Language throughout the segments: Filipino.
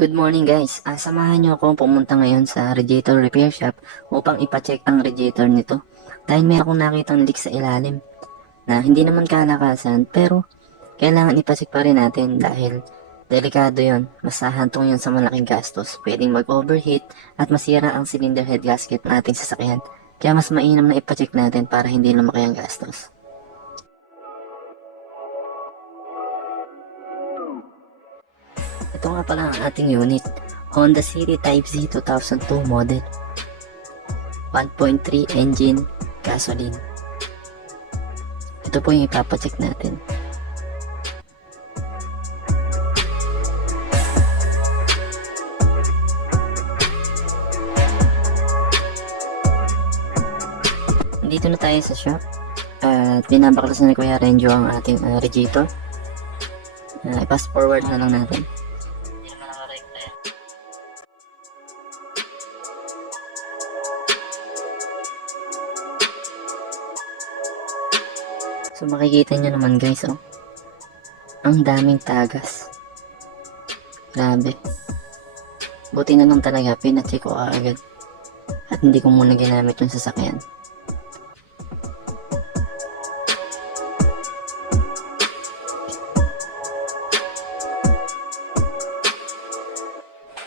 Good morning guys. Samahan nyo akong pumunta ngayon sa radiator repair shop upang ipacheck ang radiator nito. Dahil may akong nakitang leak sa ilalim na hindi naman kalakasan pero kailangan ipacheck pa rin natin dahil delikado yon. Masahantong yon sa malaking gastos. Pwedeng mag-overheat at masira ang cylinder head gasket ng ating sasakyan. Kaya mas mainam na ipacheck natin para hindi lumaki ang gastos. Ito nga pala ang ating unit. Honda City Type Z 2002 model. 1.3 engine, gasoline. Ito po yung ipapacheck natin. Dito na tayo sa shop. At binabaklasan ni Kuya Renjo ang ating radiator. I-pass forward na lang natin. So makikita nyo naman guys, oh. Ang daming tagas. Grabe. Buti na lang talaga, pinacheck ko agad. At hindi ko muna ginamit yung sasakyan.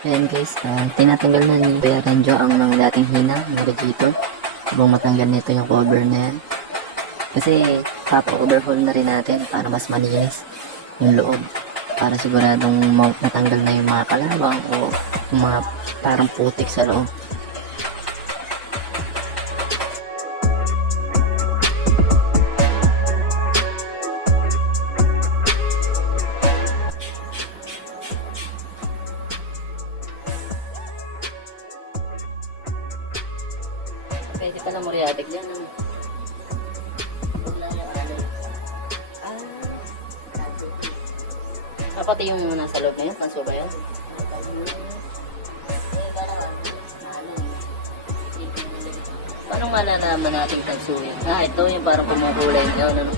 Ayan guys, tinatanggal na ni Kuya Renjo ang mga dating hinang ng radiator. Habang matanggal nito yung cover na yan. Kasi papa-overhaul na rin natin para mas malinis yung loob. Para siguradong matanggal na yung mga kalabang o yung mga parang putik sa loob. Pwede pala muriatic dyan. Pati yung nasa loob na yun, panso ba yan? Paano malalaman natin tanso yun? Ito yung parang pumukulay yun, ano?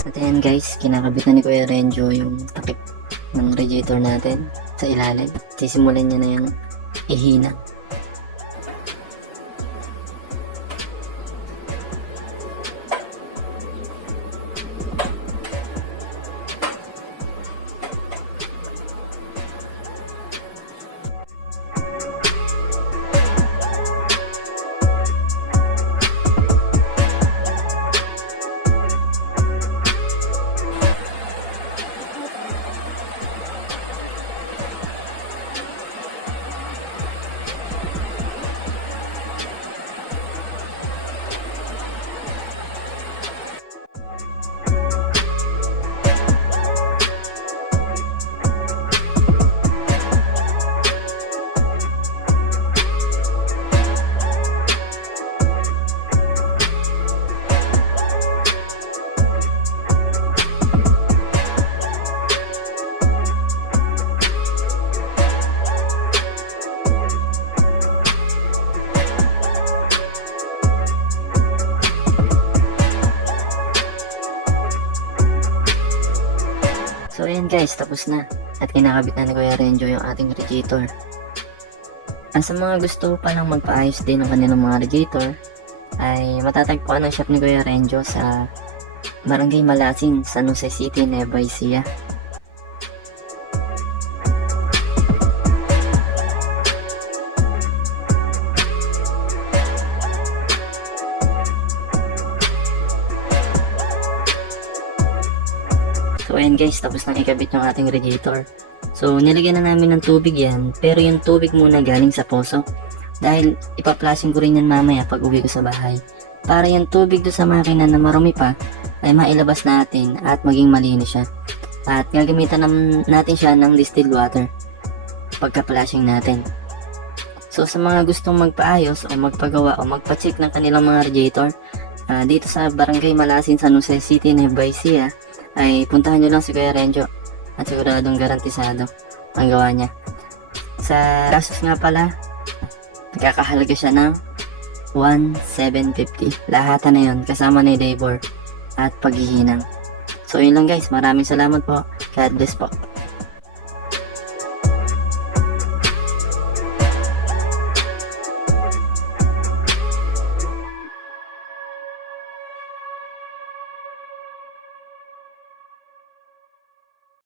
At ayan guys, kinakabit na ni Kuya Renjo yung takip ng radiator natin sa ilalim. Sisimulan niya na yung ihina. So ayan guys, tapos na. At kinakabit na ni Kuya Renjo yung ating radiator. At sa mga gusto pa lang magpaayos din ng kanilang mga radiator, ay matatagpuan ang shop ni Kuya Renjo sa Barangay Malasin, San Jose City, Nueva Ecija. ayan guys, tapos nang ikabit yung ating radiator. So nilagyan na namin ng tubig yan, pero yung tubig muna galing sa poso. Dahil ipa-flushing ko rin yan mamaya pag uwi ko sa bahay. Para yung tubig do sa makina na marumi pa, ay mailabas natin at maging malinis siya. At gagamitan natin siya ng distilled water pagka-flushing natin. So sa mga gustong magpaayos o magpagawa o magpa-check ng kanilang mga radiator, dito sa Barangay Malasin, San Jose City, Nueva Ecija, ay puntahan nyo lang si Kuya Renjo at siguradong garantisado ang gawa niya. Sa gastos nga pala, nagkakahalaga siya ng 1,750. Lahatan na yun, kasama na yung labor at paghihinang. So yun lang guys, maraming salamat po. God bless po.